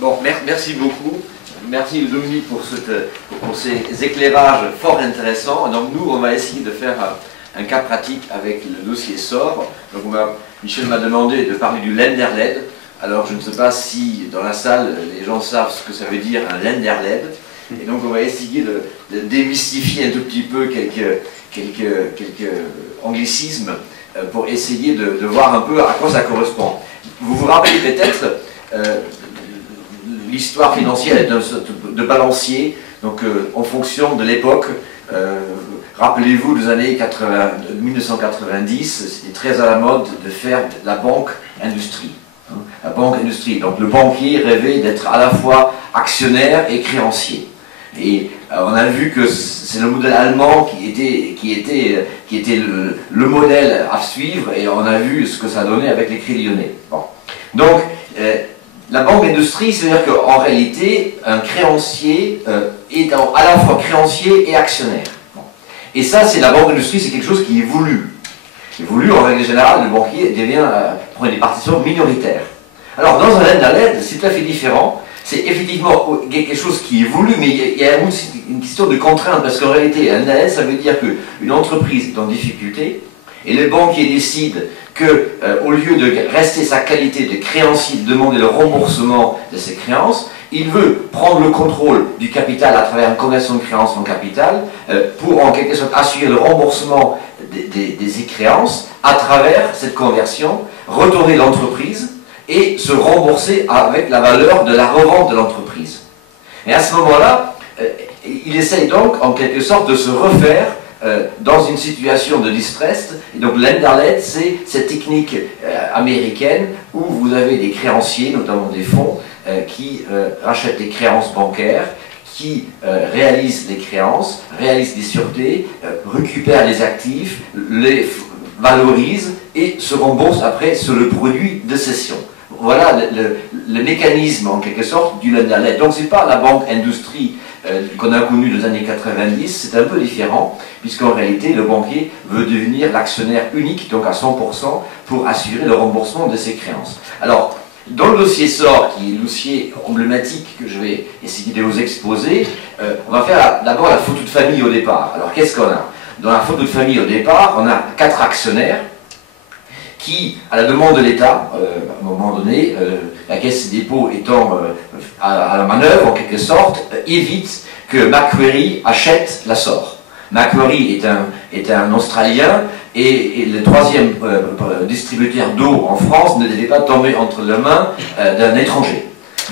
Bon, merci beaucoup. Merci Dominique pour ces éclairages fort intéressants. Donc nous, on va essayer de faire un cas pratique avec le dossier SOR. Donc Michel m'a demandé de parler du Lender-LED. Alors je ne sais pas si dans la salle les gens savent ce que ça veut dire un Lender-LED. Et donc on va essayer de démystifier un tout petit peu quelques anglicismes pour essayer de voir un peu à quoi ça correspond. Vous vous rappelez peut-être l'histoire financière de balancier, donc en fonction de l'époque. Rappelez-vous des années 1990, c'était très à la mode de faire de la banque-industrie. La banque-industrie, donc le banquier rêvait d'être à la fois actionnaire et créancier. Et on a vu que c'est le modèle allemand qui était le modèle à suivre, et on a vu ce que ça donnait avec les Crédits Lyonnais. Bon. Donc, la banque-industrie, c'est-à-dire qu'en réalité, un créancier est à la fois créancier et actionnaire. Bon. Et ça, c'est la banque-industrie, c'est quelque chose qui est voulu. Voulu, en règle générale, le banquier prend des participations minoritaires. Alors, dans un Lender-LED, c'est tout à fait différent. C'est effectivement quelque chose qui est voulu, mais il y a aussi une question de contrainte, parce qu'en réalité, un Lender-LED, ça veut dire qu'une entreprise est en difficulté, et le banquier décide qu'au lieu de rester sa qualité de créancier, de demander le remboursement de ses créances, il veut prendre le contrôle du capital à travers une conversion de créances en capital pour en quelque sorte assurer le remboursement des créances à travers cette conversion, retourner l'entreprise et se rembourser avec la valeur de la revente de l'entreprise. Et à ce moment-là, il essaye donc en quelque sorte de se refaire dans une situation de distress. Et donc Lender-LED, c'est cette technique américaine où vous avez des créanciers, notamment des fonds, qui rachètent des créances bancaires, qui réalisent des créances, réalisent des sûretés, récupèrent les actifs, les valorisent et se remboursent après sur le produit de cession. Voilà le mécanisme en quelque sorte du Lender-LED. Donc ce n'est pas la banque-industrie qu'on a connue dans les années 90, c'est un peu différent, puisqu'en réalité le banquier veut devenir l'actionnaire unique, donc à 100%, pour assurer le remboursement de ses créances. Alors, dans le dossier SOR, qui est le dossier emblématique que je vais essayer de vous exposer, on va faire d'abord la photo de famille au départ. Alors qu'est-ce qu'on a? Dans la photo de famille au départ, on a 4 actionnaires qui, à la demande de l'État, à un moment donné, la Caisse des dépôts étant à la manœuvre en quelque sorte, évite que Macquarie achète la SOR. Macquarie est un Australien et le troisième distributeur d'eau en France ne devait pas tomber entre les mains d'un étranger.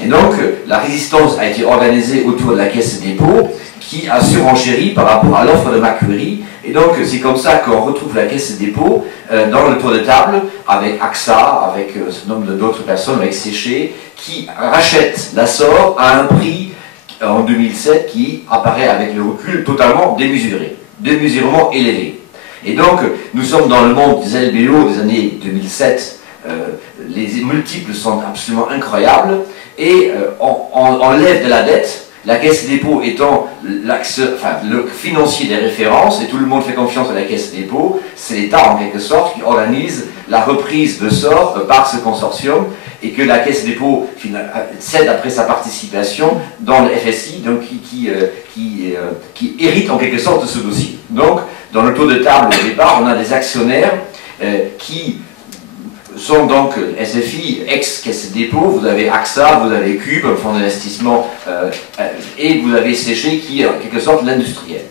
Et donc la résistance a été organisée autour de la Caisse des dépôts qui a surenchéri par rapport à l'offre de Macquarie. Et donc c'est comme ça qu'on retrouve la Caisse des dépôts dans le tour de table avec AXA, avec ce nombre d'autres personnes, avec Séché, qui rachètent la SOR à un prix en 2007 qui apparaît avec le recul totalement démesuré, démesurément élevé. Et donc nous sommes dans le monde des LBO des années 2007, les multiples sont absolument incroyables et on lève de la dette. La Caisse des dépôts étant le financier des références, et tout le monde fait confiance à la Caisse des dépôts, c'est l'État en quelque sorte qui organise la reprise de SOR par ce consortium, et que la Caisse des dépôts cède après sa participation dans le FSI, donc qui hérite en quelque sorte de ce dossier. Donc, dans le tour de table au départ, on a des actionnaires qui sont donc SFI, ex-Caisse des dépôts, vous avez AXA, vous avez Cube, un fonds d'investissement, et vous avez Séché qui est en quelque sorte l'industriel.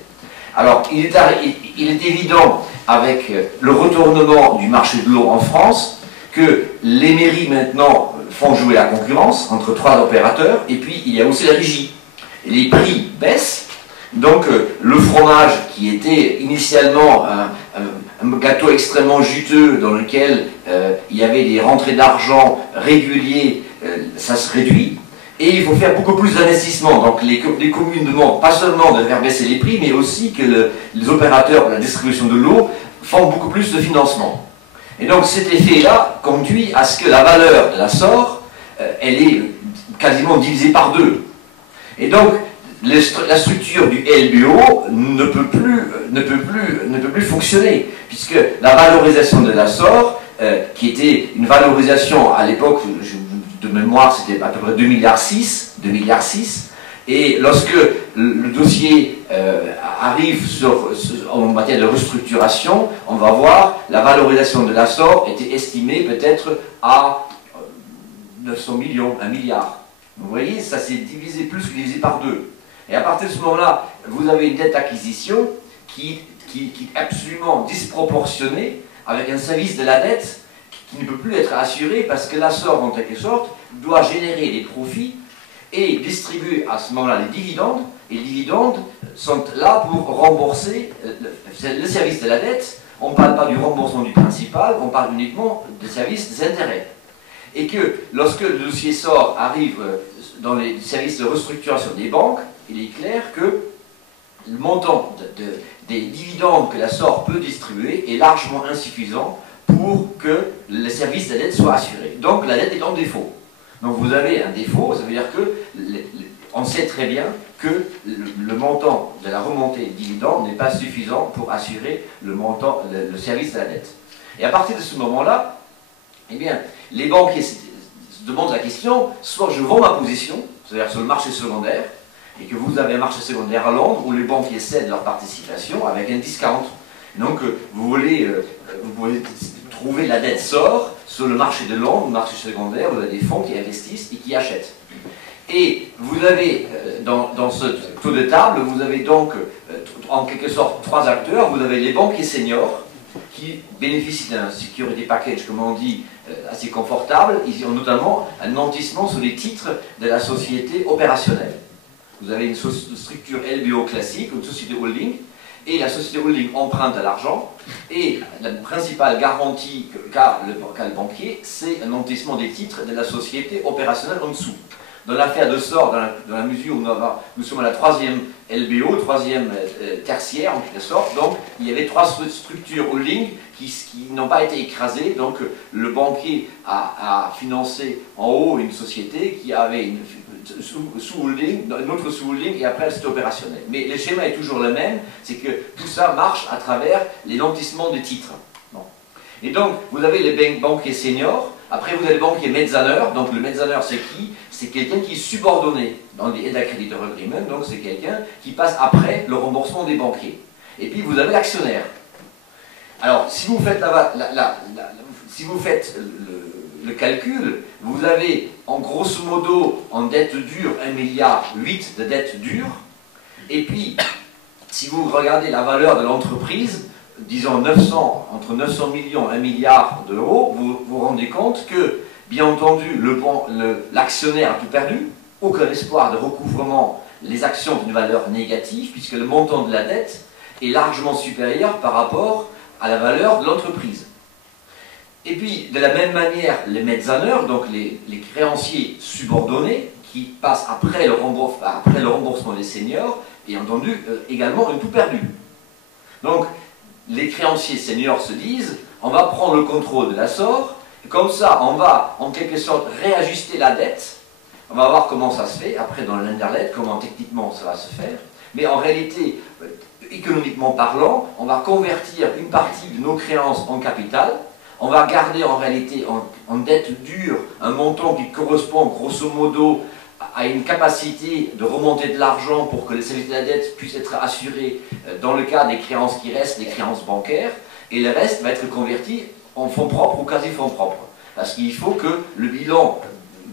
Alors, il est évident, avec le retournement du marché de l'eau en France, que les mairies maintenant font jouer la concurrence entre 3 opérateurs, et puis il y a aussi la régie. Et les prix baissent, donc le fromage qui était initialement un gâteau extrêmement juteux dans lequel il y avait des rentrées d'argent réguliers, ça se réduit. Et il faut faire beaucoup plus d'investissements. Donc les communes demandent pas seulement de faire baisser les prix, mais aussi que les opérateurs de la distribution de l'eau font beaucoup plus de financement. Et donc cet effet-là conduit à ce que la valeur de la SOR, elle est quasiment divisée par 2. Et donc la structure du LBO ne peut plus fonctionner, puisque la valorisation de la SOR, qui était une valorisation à l'époque, je de mémoire, c'était à peu près 2,6 milliards. Et lorsque le dossier arrive en matière de restructuration, on va voir la valorisation de l'Assor était estimée peut-être à 900 millions, 1 milliard. Vous voyez, ça s'est divisé plus que divisé par deux. Et à partir de ce moment-là, vous avez une dette d'acquisition qui est absolument disproportionnée, avec un service de la dette qui ne peut plus être assuré parce que l'Assor, en quelque sorte, doit générer des profits et distribuer à ce moment-là les dividendes. Et les dividendes sont là pour rembourser le service de la dette. On ne parle pas du remboursement du principal, on parle uniquement des services des intérêts. Et que lorsque le dossier SOR arrive dans les services de restructuration des banques, il est clair que le montant des dividendes que la SOR peut distribuer est largement insuffisant pour que le service de la dette soit assuré. Donc la dette est en défaut. Donc vous avez un défaut, ça veut dire que on sait très bien que le montant de la remontée des dividendes n'est pas suffisant pour assurer le service de la dette. Et à partir de ce moment-là, eh bien, les banquiers se demandent la question, soit je vends ma position, c'est-à-dire sur le marché secondaire, et que vous avez un marché secondaire à Londres où les banquiers cèdent leur participation avec un discount. Donc vous voulez trouver la dette SOR sur le marché de Londres, le marché secondaire, vous avez des fonds qui investissent et qui achètent. Et vous avez, dans ce taux de table, vous avez donc en quelque sorte trois acteurs. Vous avez les banquiers seniors qui bénéficient d'un security package, comme on dit, assez confortable. Ils ont notamment un nantissement sur les titres de la société opérationnelle. Vous avez une structure LBO classique, une société holding, et la société holding emprunte à l'argent, et la principale garantie qu'a le banquier, c'est un nantissement des titres de la société opérationnelle en dessous. Dans l'affaire de SOR, dans la mesure où nous sommes à la troisième LBO, troisième tertiaire en quelque sorte, donc il y avait trois structures holding qui n'ont pas été écrasées, donc le banquier a financé en haut une société qui avait une sous-holding, une autre sous-holding, et après c'était opérationnel. Mais le schéma est toujours le même, c'est que tout ça marche à travers les nantissements des titres. Bon. Et donc, vous avez les banquiers seniors, après vous avez le banquier mezzaneur. Donc le mezzaneur c'est qui? C'est quelqu'un qui est subordonné dans les head creditor agreement, donc c'est quelqu'un qui passe après le remboursement des banquiers. Et puis vous avez l'actionnaire. Alors si vous faites, le calcul, vous avez en grosso modo en dette dure 1,8 milliard de dette dure, et puis si vous regardez la valeur de l'entreprise, disons entre 900 millions et 1 milliard d'euros, vous vous rendez compte que, bien entendu, l'actionnaire a tout perdu, aucun espoir de recouvrement, les actions ont une valeur négative, puisque le montant de la dette est largement supérieur par rapport à la valeur de l'entreprise. Et puis, de la même manière, les mezzaneurs, donc les créanciers subordonnés, qui passent après le remboursement des seniors, et entendu, également ont tout perdu. Donc, les créanciers seniors se disent, on va prendre le contrôle de l'Assor, et comme ça, on va en quelque sorte réajuster la dette. On va voir comment ça se fait, après dans l'Underlet, comment techniquement ça va se faire. Mais en réalité, économiquement parlant, on va convertir une partie de nos créances en capital. On va garder en réalité en dette dure un montant qui correspond grosso modo à une capacité de remonter de l'argent pour que le service de la dette puisse être assuré dans le cas des créances qui restent, les créances bancaires, et le reste va être converti en fonds propres ou quasi-fonds propres. Parce qu'il faut que le bilan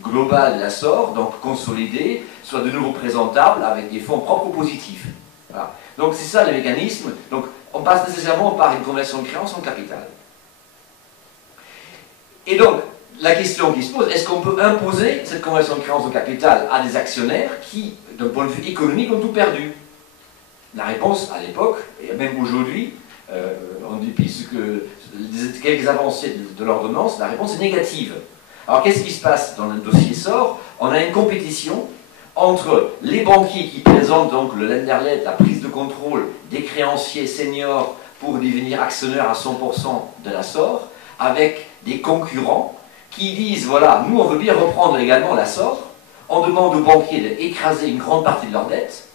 global de l'Assor, donc consolidé, soit de nouveau présentable avec des fonds propres positifs. Voilà. Donc c'est ça le mécanisme. Donc on passe nécessairement par une conversion de créances en capital. Et donc, la question qui se pose, est-ce qu'on peut imposer cette conversion de créances au capital à des actionnaires qui, d'un point de vue économique, ont tout perdu? La réponse, à l'époque, et même aujourd'hui, en dépit de quelques avancées de l'ordonnance, la réponse est négative. Alors, qu'est-ce qui se passe dans le dossier SOR? On a une compétition entre les banquiers qui présentent donc le Länderlet, la prise de contrôle des créanciers seniors pour devenir actionnaires à 100% de l'Assor, avec des concurrents qui disent, voilà, nous on veut bien reprendre également l'Assor, on demande aux banquiers d'écraser une grande partie de leur dette,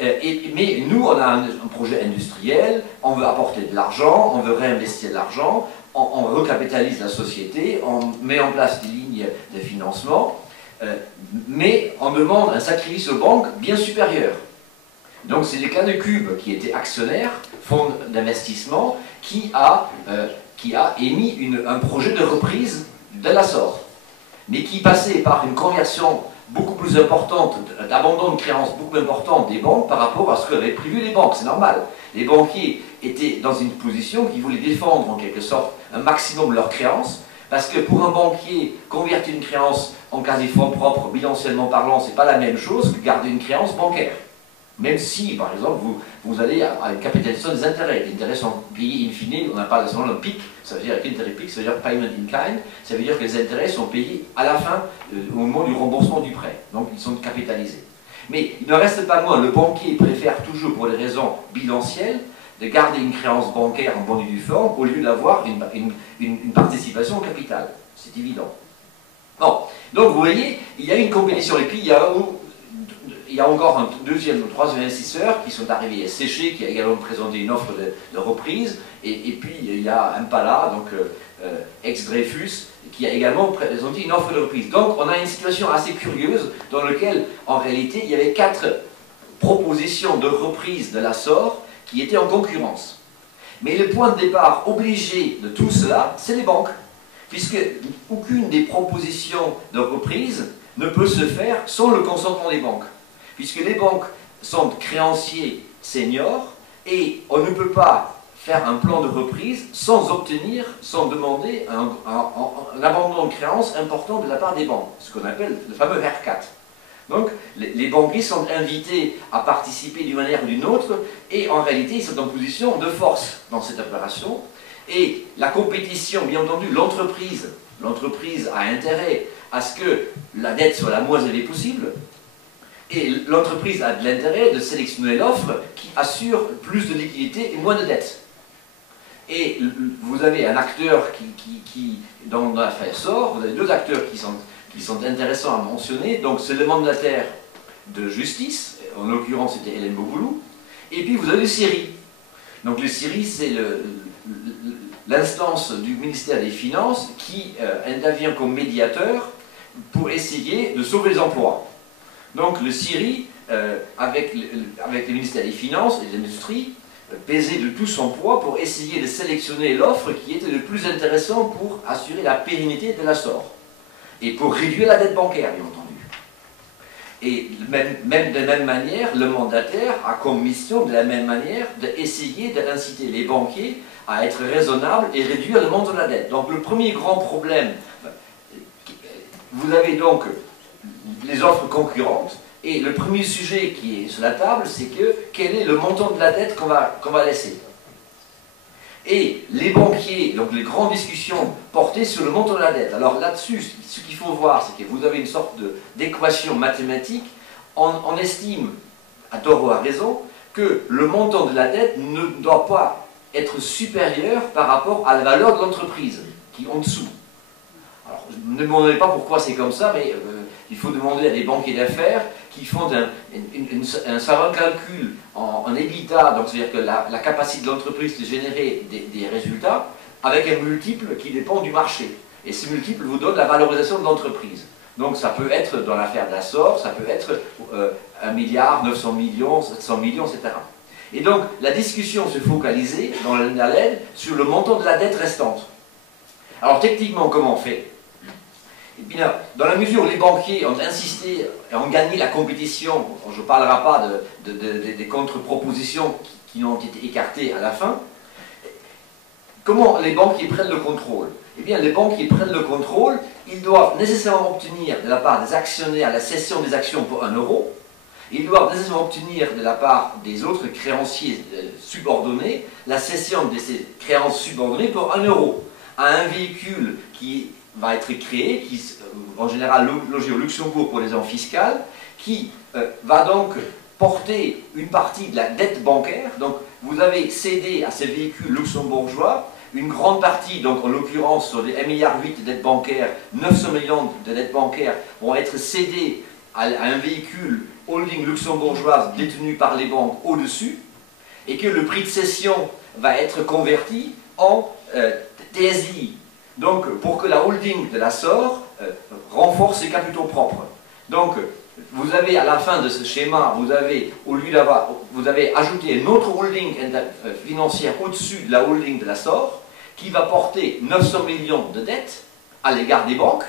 mais nous on a un projet industriel, on veut apporter de l'argent, on veut réinvestir de l'argent, on recapitalise la société, on met en place des lignes de financement, mais on demande un sacrifice aux banques bien supérieur. Donc c'est le cas de Cube, qui était actionnaire, fonds d'investissement, qui a émis un projet de reprise de l'Assor, mais qui passait par une conversion beaucoup plus importante, d'abandon de créances beaucoup plus importante des banques par rapport à ce qu'avaient prévu les banques. C'est normal. Les banquiers étaient dans une position qui voulait défendre en quelque sorte un maximum leurs créances, parce que pour un banquier, convertir une créance en quasi-fonds propres, bilanciellement parlant, c'est pas la même chose que garder une créance bancaire. Même si, par exemple, vous allez à une capitalisation des intérêts. Les intérêts sont payés in fine, on n'a pas souvent le PIC, ça veut dire l'intérêt PIC, ça veut dire payment in kind, ça veut dire que les intérêts sont payés à la fin, au moment du remboursement du prêt. Donc ils sont capitalisés. Mais il ne reste pas moins, le banquier préfère toujours, pour des raisons bilancielles, de garder une créance bancaire en bonne et due forme au lieu d'avoir une participation au capital. C'est évident. Bon, donc vous voyez, il y a une compétition, et puis il y a encore un deuxième ou troisième investisseur qui sont arrivés à Séché, qui a également présenté une offre de reprise, et puis il y a Impala, donc ex-Dreyfus, qui a également présenté une offre de reprise. Donc on a une situation assez curieuse dans laquelle, en réalité, il y avait 4 propositions de reprise de l'Assor qui étaient en concurrence. Mais le point de départ obligé de tout cela, c'est les banques, puisque aucune des propositions de reprise ne peut se faire sans le consentement des banques. Puisque les banques sont créanciers seniors et on ne peut pas faire un plan de reprise sans demander un abandon de créance important de la part des banques, ce qu'on appelle le fameux haircut. Donc les banquiers sont invités à participer d'une manière ou d'une autre et en réalité ils sont en position de force dans cette opération et la compétition, bien entendu, l'entreprise a intérêt à ce que la dette soit la moins élevée possible. Et l'entreprise a de l'intérêt de sélectionner l'offre qui assure plus de liquidité et moins de dettes. Et vous avez un acteur qui dans l'affaire SOR, vous avez 2 acteurs qui sont intéressants à mentionner. Donc c'est le mandataire de justice, en l'occurrence c'était Hélène Bouboulou, et puis vous avez le CIRI. Donc le CIRI c'est l'instance du ministère des Finances qui intervient comme médiateur pour essayer de sauver les emplois. Donc le CIRI, avec le ministère des Finances et des Industries, pesait de tout son poids pour essayer de sélectionner l'offre qui était le plus intéressant pour assurer la pérennité de l'Assor. Et pour réduire la dette bancaire, bien entendu. Et même de la même manière, le mandataire a comme mission, de la même manière, d'essayer d'inciter les banquiers à être raisonnables et réduire le montant de la dette. Donc le premier grand problème, vous avez donc les offres concurrentes, et le premier sujet qui est sur la table, c'est quel est le montant de la dette qu'on va laisser. Et les banquiers, donc les grandes discussions portaient sur le montant de la dette. Alors là-dessus, ce qu'il faut voir, c'est que vous avez une sorte d'équation mathématique. On estime, à tort ou à raison, que le montant de la dette ne doit pas être supérieur par rapport à la valeur de l'entreprise, qui est en dessous. Alors, ne me demandez pas pourquoi c'est comme ça, mais il faut demander à des banquiers d'affaires qui font un savant calcul en EBITDA, donc c'est-à-dire que la capacité de l'entreprise de générer des résultats, avec un multiple qui dépend du marché. Et ce multiple vous donne la valorisation de l'entreprise. Donc ça peut être, dans l'affaire d'Assor, ça peut être 1 milliard, 900 millions, 700 millions, etc. Et donc la discussion se focalisait dans la LED sur le montant de la dette restante. Alors techniquement, comment on fait? Et bien, dans la mesure où les banquiers ont insisté et ont gagné la compétition, je ne parlerai pas des contre-propositions qui ont été écartées à la fin, comment les banquiers prennent le contrôle? Eh bien, les banquiers prennent le contrôle, ils doivent nécessairement obtenir de la part des actionnaires la cession des actions pour 1 euro, ils doivent nécessairement obtenir de la part des autres créanciers subordonnés la cession de ces créances subordonnées pour 1 euro à un véhicule qui va être créé, qui en général logé au Luxembourg pour les raisons fiscales, qui va donc porter une partie de la dette bancaire. Donc vous avez cédé à ces véhicules luxembourgeois une grande partie, donc en l'occurrence sur les 1,8 milliard de dettes bancaires, 900 millions de dettes bancaires vont être cédées à un véhicule holding luxembourgeoise détenu par les banques au-dessus, et que le prix de cession va être converti en TSI, donc pour que la holding de l'Assor renforce ses capitaux propres. Donc, vous avez à la fin de ce schéma, vous avez, au lieu d'avoir, vous avez ajouté une autre holding financière au-dessus de la holding de l'Assor, qui va porter 900 millions de dettes à l'égard des banques,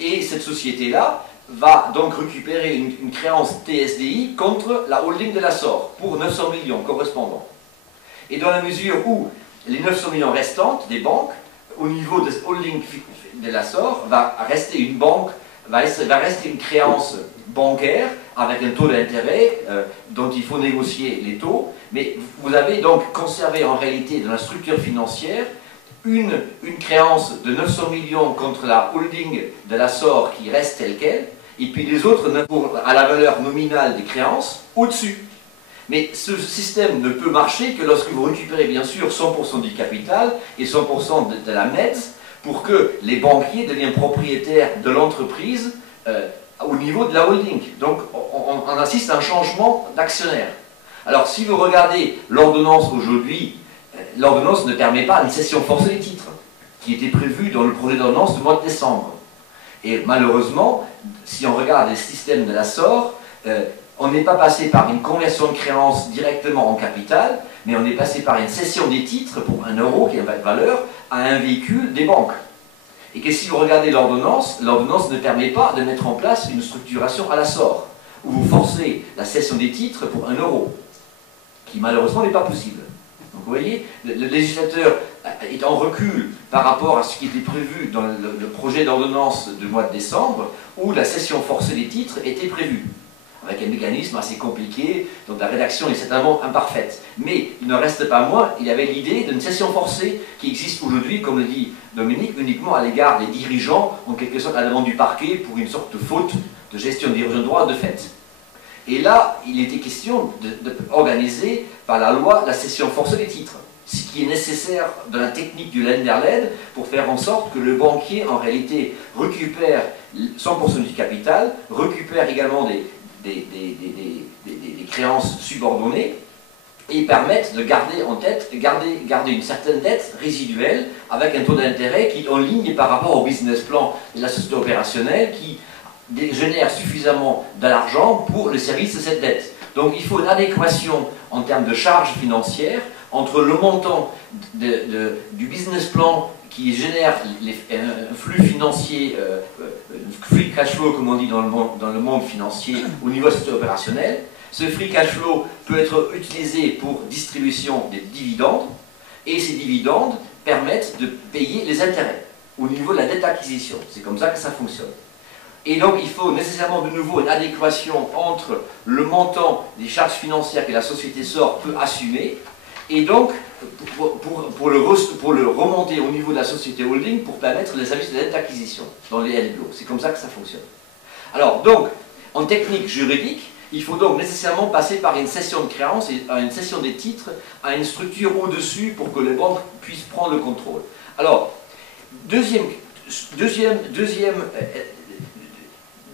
et cette société-là va donc récupérer une créance TSDI contre la holding de l'Assor, pour 900 millions correspondants. Et dans la mesure où les 900 millions restantes des banques, au niveau de holding de l'Assor, va rester une banque, va rester une créance bancaire avec un taux d'intérêt dont il faut négocier les taux, mais vous avez donc conservé en réalité dans la structure financière une créance de 900 millions contre la holding de l'Assor qui reste telle qu'elle, et puis les autres à la valeur nominale des créances au-dessus. Mais ce système ne peut marcher que lorsque vous récupérez bien sûr 100% du capital et 100% de la MEDS pour que les banquiers deviennent propriétaires de l'entreprise au niveau de la holding. Donc on assiste à un changement d'actionnaire. Alors si vous regardez l'ordonnance aujourd'hui, l'ordonnance ne permet pas une cession forcée des titres qui était prévue dans le projet d'ordonnance du mois de décembre. Et malheureusement, si on regarde les systèmes de l'Assor, on n'est pas passé par une conversion de créance directement en capital, mais on est passé par une cession des titres pour 1 euro qui a pas de valeur à un véhicule des banques. Et que si vous regardez l'ordonnance ne permet pas de mettre en place une structuration à l'Assor, où vous forcez la cession des titres pour 1 euro, qui malheureusement n'est pas possible. Donc vous voyez, le législateur est en recul par rapport à ce qui était prévu dans le projet d'ordonnance du mois de décembre, où la cession forcée des titres était prévue, avec un mécanisme assez compliqué, dont la rédaction est certainement imparfaite. Mais il ne reste pas moins, il y avait l'idée d'une cession forcée qui existe aujourd'hui, comme le dit Dominique, uniquement à l'égard des dirigeants, en quelque sorte à la demande du parquet, pour une sorte de faute de gestion des droits de fait. Et là, il était question d'organiser par la loi la cession forcée des titres, ce qui est nécessaire dans la technique du lender-led pour faire en sorte que le banquier, en réalité, récupère 100% du capital, récupère également des créances subordonnées et permettent de garder en tête, garder une certaine dette résiduelle avec un taux d'intérêt qui est en ligne par rapport au business plan de la société opérationnelle qui génère suffisamment d'argent pour le service de cette dette. Donc il faut une adéquation en termes de charges financières entre le montant du business plan qui génère un flux financier, free cash flow comme on dit dans le monde financier au niveau opérationnel. Ce free cash flow peut être utilisé pour distribution des dividendes et ces dividendes permettent de payer les intérêts au niveau de la dette d'acquisition. C'est comme ça que ça fonctionne. Et donc il faut nécessairement de nouveau une adéquation entre le montant des charges financières que la société SOR peut assumer et donc pour le remonter au niveau de la société holding pour permettre les services de dette d'acquisition dans les LBO. C'est comme ça que ça fonctionne. Alors donc, en technique juridique, il faut donc nécessairement passer par une cession de créance et une cession des titres à une structure au-dessus pour que les banques puissent prendre le contrôle. Alors, deuxième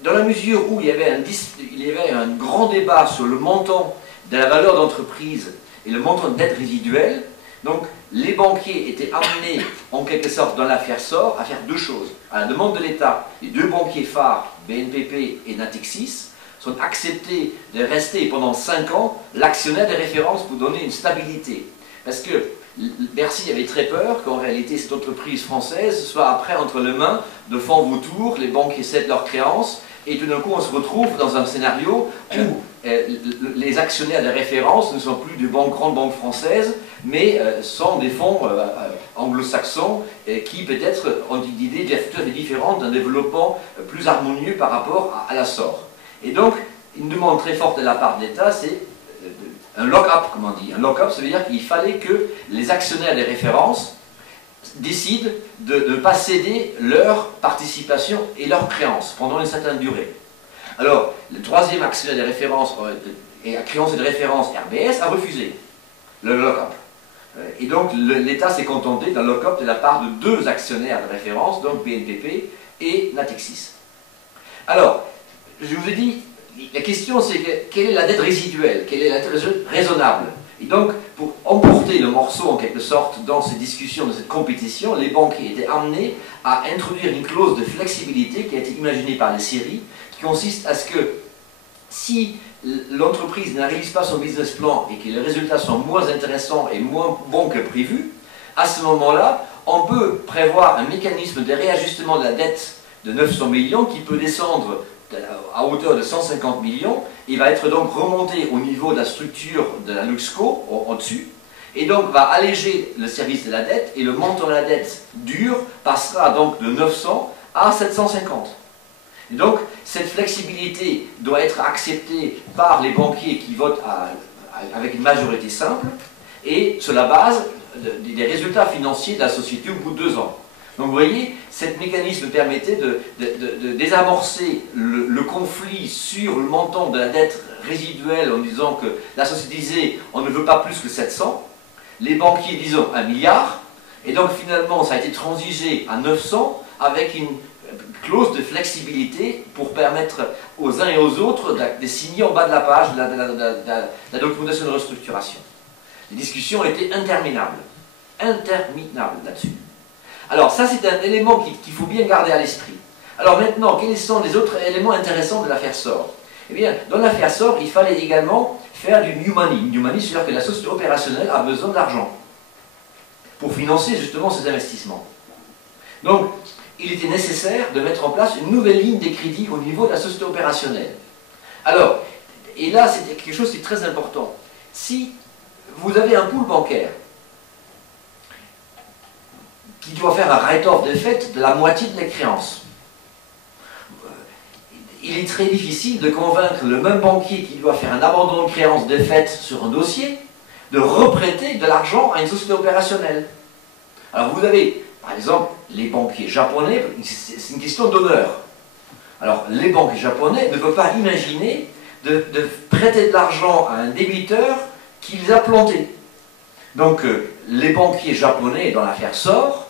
dans la mesure où il y avait un grand débat sur le montant de la valeur d'entreprise et le montant de dette résiduelle, donc les banquiers étaient amenés en quelque sorte dans l'affaire SOR à faire deux choses. À la demande de l'État, les deux banquiers phares, BNPP et Natixis, sont acceptés de rester pendant 5 ans l'actionnaire de référence pour donner une stabilité. Parce que Bercy avait très peur qu'en réalité cette entreprise française soit après entre les mains de fonds vautours, les banquiers cèdent leurs créances, et tout d'un coup on se retrouve dans un scénario où les actionnaires de référence ne sont plus de grandes banques françaises, mais sont des fonds anglo-saxons qui peut-être ont une idée différente d'un développement plus harmonieux par rapport à la SOR. Et donc, une demande très forte de la part de l'État, c'est un lock-up, comme on dit. Un lock-up, ça veut dire qu'il fallait que les actionnaires des références décident de ne pas céder leur participation et leur créance pendant une certaine durée. Alors, le troisième actionnaire des références et à créance de référence RBS a refusé le lock-up. Et donc, l'État s'est contenté d'un lock-up de la part de 2 actionnaires de référence, donc BNPP et Natixis. Alors, je vous ai dit, la question c'est quelle est la dette résiduelle, quelle est la dette raisonnable. Et donc, pour emporter le morceau en quelque sorte dans ces discussions, dans cette compétition, les banquiers étaient amenés à introduire une clause de flexibilité qui a été imaginée par les séries, qui consiste à ce que si l'entreprise ne réalise pas son business plan et que les résultats sont moins intéressants et moins bons que prévu, à ce moment-là, on peut prévoir un mécanisme de réajustement de la dette de 900 millions qui peut descendre à hauteur de 150 millions. Il va être donc remonté au niveau de la structure de la Luxco, au-dessus, et donc va alléger le service de la dette, et le montant de la dette dure passera donc de 900 à 750. Et donc, cette flexibilité doit être acceptée par les banquiers qui votent avec une majorité simple, et sur la base des résultats financiers de la société au bout de 2 ans. Donc vous voyez, ce mécanisme permettait de désamorcer le conflit sur le montant de la dette résiduelle en disant que la société disait on ne veut pas plus que 700, les banquiers disent 1 milliard, et donc finalement ça a été transigé à 900 avec une clause de flexibilité pour permettre aux uns et aux autres de signer en bas de la page de la documentation de restructuration. Les discussions étaient interminables là-dessus. Alors ça c'est un élément qu'il faut bien garder à l'esprit. Alors maintenant, quels sont les autres éléments intéressants de l'affaire SOR? Eh bien, dans l'affaire SOR, il fallait également faire du new money. New money, c'est-à-dire que la société opérationnelle a besoin d'argent pour financer justement ces investissements. Donc, il était nécessaire de mettre en place une nouvelle ligne des crédits au niveau de la société opérationnelle. Alors, et là c'est quelque chose qui est très important. Si vous avez un pool bancaire qui doit faire un write-off de fait de la moitié de les créances, il est très difficile de convaincre le même banquier qui doit faire un abandon de créances de fait sur un dossier de reprêter de l'argent à une société opérationnelle. Alors vous avez, par exemple, les banquiers japonais, c'est une question d'honneur. Alors les banquiers japonais ne peuvent pas imaginer de prêter de l'argent à un débiteur qui les a plantés. Donc les banquiers japonais dans l'affaire SOR,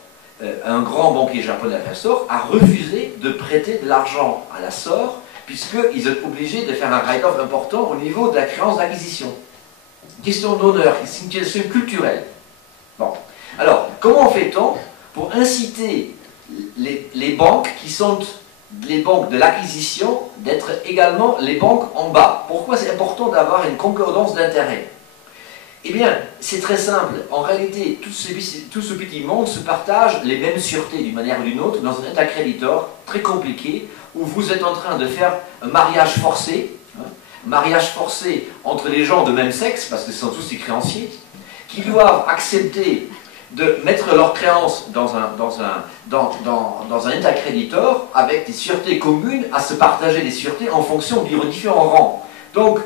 un grand banquier japonais de l'affaire SOR a refusé de prêter de l'argent à la SOR puisqu'ils sont obligés de faire un write-off important au niveau de la créance d'acquisition. Question d'honneur, c'est une question culturelle. Bon. Alors, comment fait-on pour inciter les banques qui sont les banques de l'acquisition d'être également les banques en bas? Pourquoi c'est important d'avoir une concordance d'intérêts? Eh bien, c'est très simple. En réalité, tout ce petit monde se partage les mêmes sûretés d'une manière ou d'une autre dans un état créditor très compliqué où vous êtes en train de faire un mariage forcé, entre les gens de même sexe, parce que ce sont tous des créanciers, qui doivent accepter de mettre leurs créances dans un état créditor avec des sûretés communes à se partager les sûretés en fonction des différents rangs. Donc,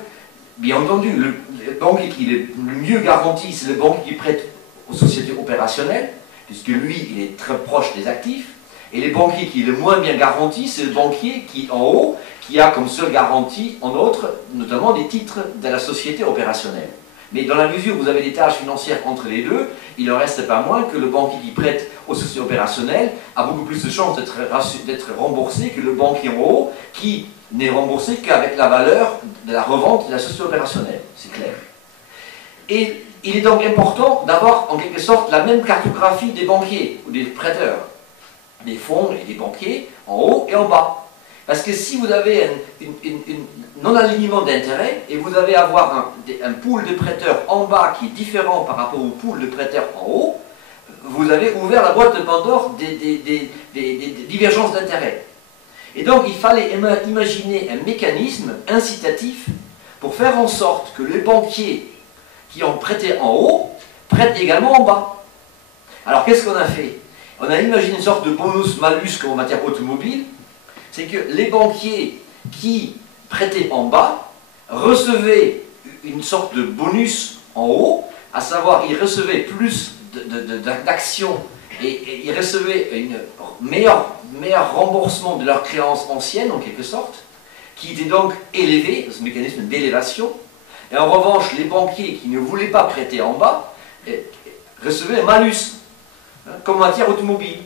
bien entendu, le banquier qui est le mieux garanti, c'est le banquier qui prête aux sociétés opérationnelles, puisque lui, il est très proche des actifs. Et les banquiers qui est le moins bien garanti, c'est le banquier qui, en haut, qui a comme seule garantie, en outre, notamment des titres de la société opérationnelle. Mais dans la mesure où vous avez des tâches financières entre les deux, il n'en reste pas moins que le banquier qui prête aux sociétés opérationnelles a beaucoup plus de chances d'être remboursé que le banquier en haut, qui n'est remboursé qu'avec la valeur de la revente de la société opérationnelle, c'est clair. Et il est donc important d'avoir en quelque sorte la même cartographie des banquiers ou des prêteurs, des fonds et des banquiers en haut et en bas. Parce que si vous avez un non-alignement d'intérêts et vous allez avoir un pool de prêteurs en bas qui est différent par rapport au pool de prêteurs en haut, vous avez ouvert la boîte de Pandore des divergences d'intérêts. Et donc il fallait imaginer un mécanisme incitatif pour faire en sorte que les banquiers qui ont prêté en haut prêtent également en bas. Alors qu'est-ce qu'on a fait? On a imaginé une sorte de bonus-malus comme en matière automobile. C'est que les banquiers qui prêtaient en bas recevaient une sorte de bonus en haut, à savoir ils recevaient plus d'actions et ils recevaient un meilleur remboursement de leurs créances anciennes en quelque sorte, qui était donc élevé, ce mécanisme d'élévation. Et en revanche, les banquiers qui ne voulaient pas prêter en bas recevaient un malus, comme en matière automobile.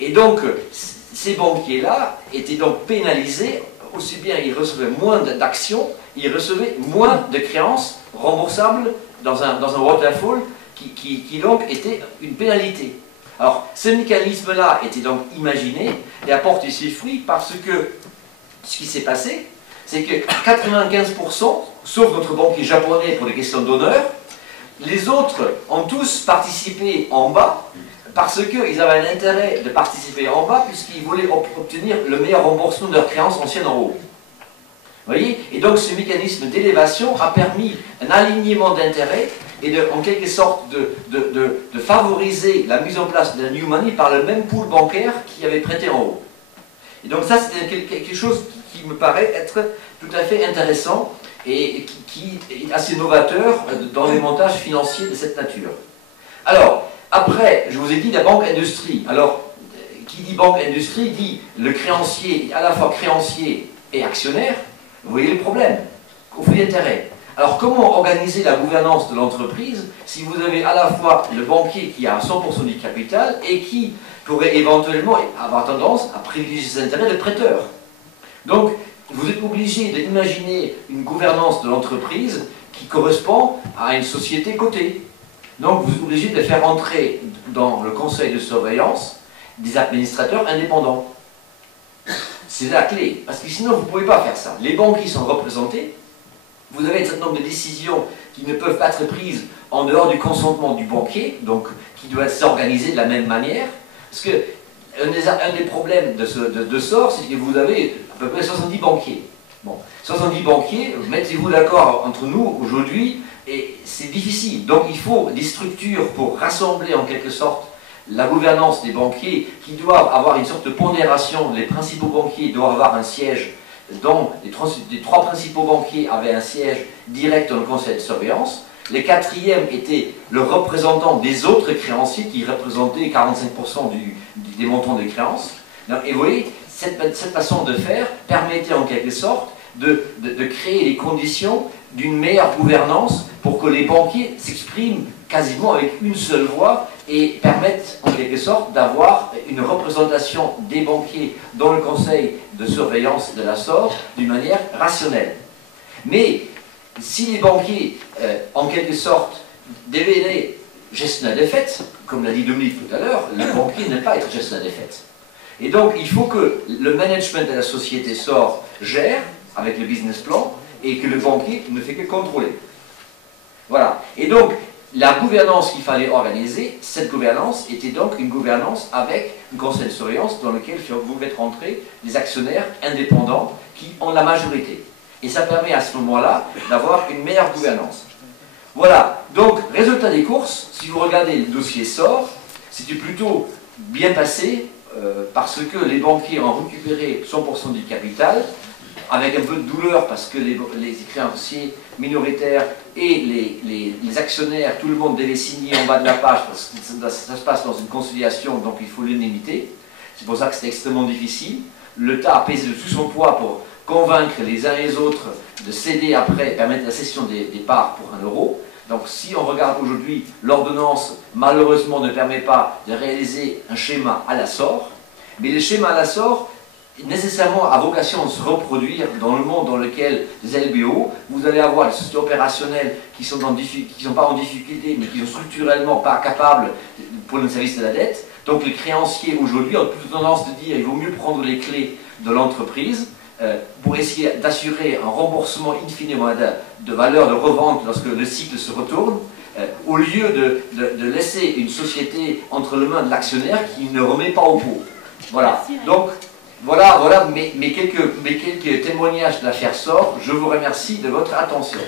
Et donc, ces banquiers-là étaient donc pénalisés, aussi bien ils recevaient moins d'actions, ils recevaient moins de créances remboursables dans un waterfall qui donc était une pénalité. Alors, ce mécanisme-là était donc imaginé et a porté ses fruits parce que ce qui s'est passé, c'est que 95%, sauf notre banquier japonais pour des questions d'honneur, les autres ont tous participé en bas parce qu'ils avaient un intérêt de participer en bas puisqu'ils voulaient obtenir le meilleur remboursement de leurs créances anciennes en haut. Vous voyez? Et donc ce mécanisme d'élévation a permis un alignement d'intérêts et en quelque sorte de favoriser la mise en place de la new money par le même pool bancaire qui avait prêté en haut. Et donc ça c'est quelque chose qui me paraît être tout à fait intéressant et qui est assez novateur dans les montages financiers de cette nature. Alors, après, je vous ai dit la banque industrie. Alors, qui dit banque industrie dit le créancier, à la fois créancier et actionnaire. Vous voyez le problème, conflit d'intérêt. Alors, comment organiser la gouvernance de l'entreprise si vous avez à la fois le banquier qui a 100% du capital et qui pourrait éventuellement avoir tendance à privilégier ses intérêts de prêteur? Donc, vous êtes obligé d'imaginer une gouvernance de l'entreprise qui correspond à une société cotée. Donc, vous êtes obligé de faire entrer dans le conseil de surveillance des administrateurs indépendants. C'est la clé, parce que sinon, vous ne pouvez pas faire ça. Les banquiers sont représentés, vous avez un certain nombre de décisions qui ne peuvent pas être prises en dehors du consentement du banquier, donc qui doivent s'organiser de la même manière, parce que un des problèmes de SOR, c'est que vous avez à peu près 70 banquiers. Bon, 70 banquiers, mettez-vous d'accord entre nous aujourd'hui, et c'est difficile. Donc il faut des structures pour rassembler en quelque sorte la gouvernance des banquiers qui doivent avoir une sorte de pondération. Les principaux banquiers doivent avoir un siège, dont les trois principaux banquiers avaient un siège direct dans le conseil de surveillance. Les quatrièmes étaient le représentant des autres créanciers qui représentaient 45% des montants des créances. Et vous voyez, cette façon de faire permettait en quelque sorte de créer les conditions d'une meilleure gouvernance pour que les banquiers s'expriment quasiment avec une seule voix et permettent en quelque sorte d'avoir une représentation des banquiers dans le conseil de surveillance de la SOR d'une manière rationnelle. Mais si les banquiers, en quelque sorte, devenaient gestionnaires des fêtes, comme l'a dit Dominique tout à l'heure, le banquier n'aime pas être gestionnaire des fêtes. Et donc, il faut que le management de la société SOR gère avec le business plan et que le banquier ne fait que contrôler. Voilà. Et donc, la gouvernance qu'il fallait organiser, cette gouvernance était donc une gouvernance avec un conseil de surveillance dans lequel vous faites rentrer les actionnaires indépendants qui ont la majorité. Et ça permet à ce moment-là d'avoir une meilleure gouvernance. Voilà. Donc, résultat des courses, si vous regardez le dossier SOR, c'était plutôt bien passé parce que les banquiers ont récupéré 100% du capital, avec un peu de douleur parce que les créanciers minoritaires et les actionnaires, tout le monde devait signer en bas de la page parce que ça se passe dans une conciliation, donc il faut l'unanimité. C'est pour ça que c'était extrêmement difficile. L'État a pesé de tout son poids pour convaincre les uns et les autres de céder après, permettre la cession des parts pour 1 euro. Donc si on regarde aujourd'hui, l'ordonnance malheureusement ne permet pas de réaliser un schéma à la SOR, mais le schéma à la SOR nécessairement a vocation à se reproduire dans le monde dans lequel les LBO, vous allez avoir des sociétés opérationnelles qui sont pas en difficulté, mais qui sont structurellement pas capables pour le service de la dette. Donc les créanciers aujourd'hui ont plutôt tendance de dire qu'il vaut mieux prendre les clés de l'entreprise pour essayer d'assurer un remboursement in fine de valeur de revente lorsque le cycle se retourne, au lieu de laisser une société entre les mains de l'actionnaire qui ne remet pas au pot. Voilà. Donc, voilà mes quelques témoignages de l'affaire SOR. Je vous remercie de votre attention.